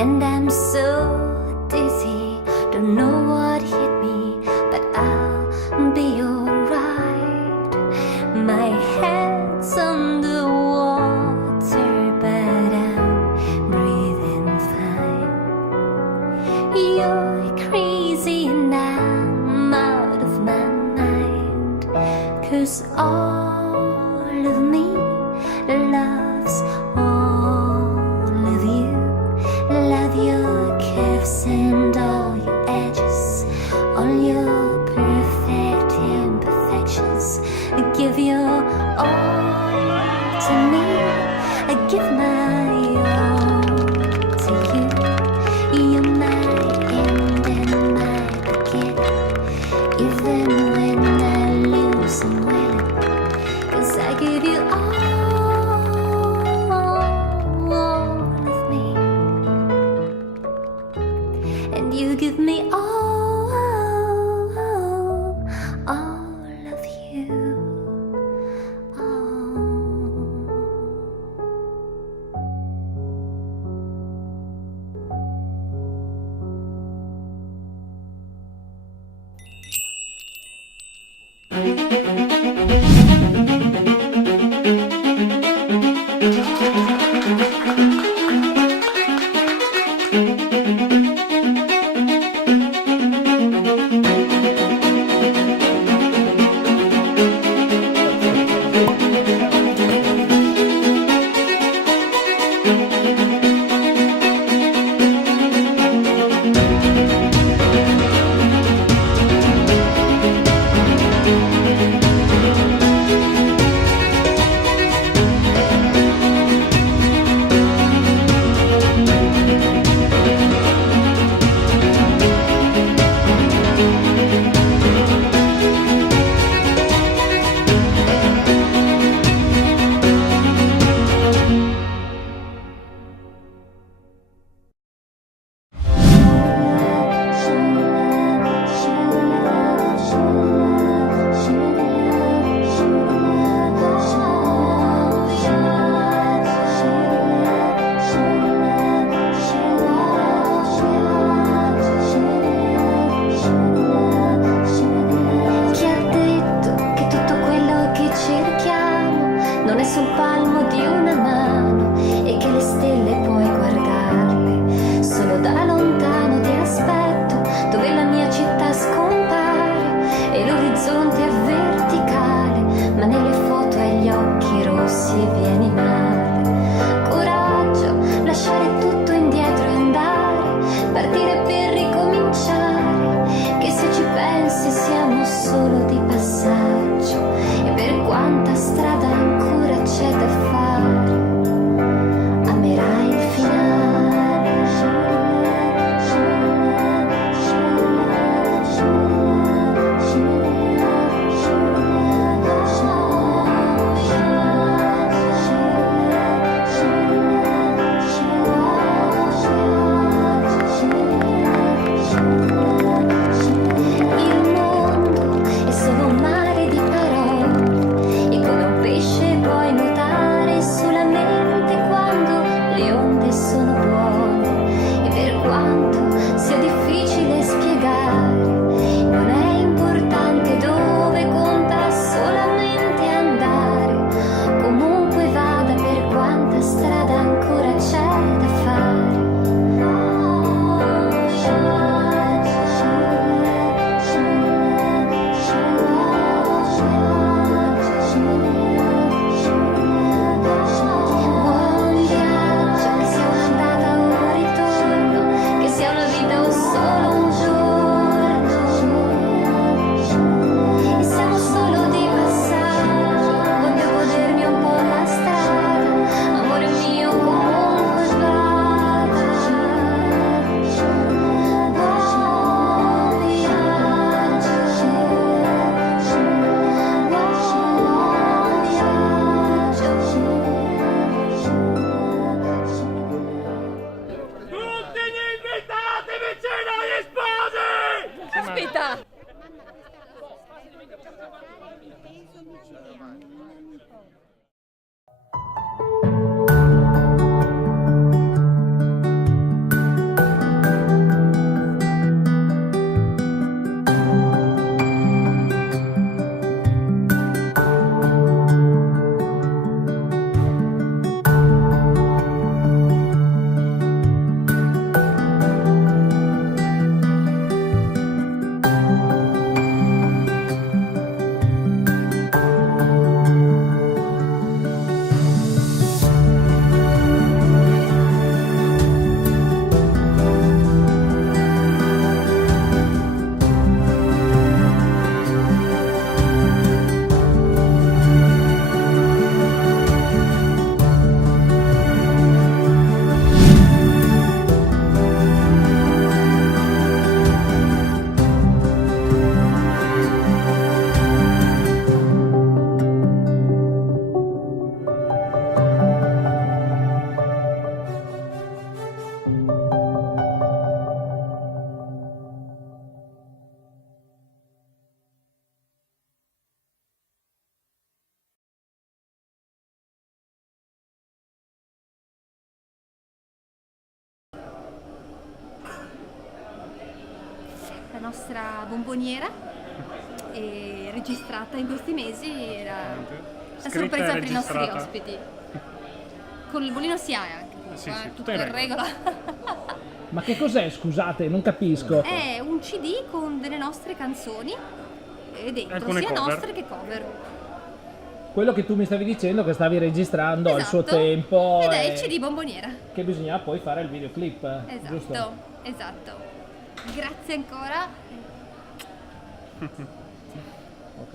and I'm so dizzy. Don't know what hit me, but I'll be alright. My head's under water, but I'm breathing fine. You're crazy and I'm out of my mind, 'cause all of me loves all of you. Love your curves and all your edges, all your perfect imperfections. Give your all to me, I give my all to you. You're my end and my beginning, even when I lose I'm winning, 'cause I give you all of me, and you give me all of you. nostra bomboniera e registrata in questi mesi, era una Scritta e sorpresa per i nostri registrata. ospiti. Con il bolino SIAE anche, Sì, sì, tutto in regola. Ma che cos'è, scusate, non capisco. È un CD con delle nostre canzoni e dentro Alcune sia cover. nostre che cover. Quello che tu mi stavi dicendo che stavi registrando al suo Esatto. tempo Ed è e il CD bomboniera. che bisognava poi fare il videoclip, giusto? Esatto. Grazie ancora. Ok.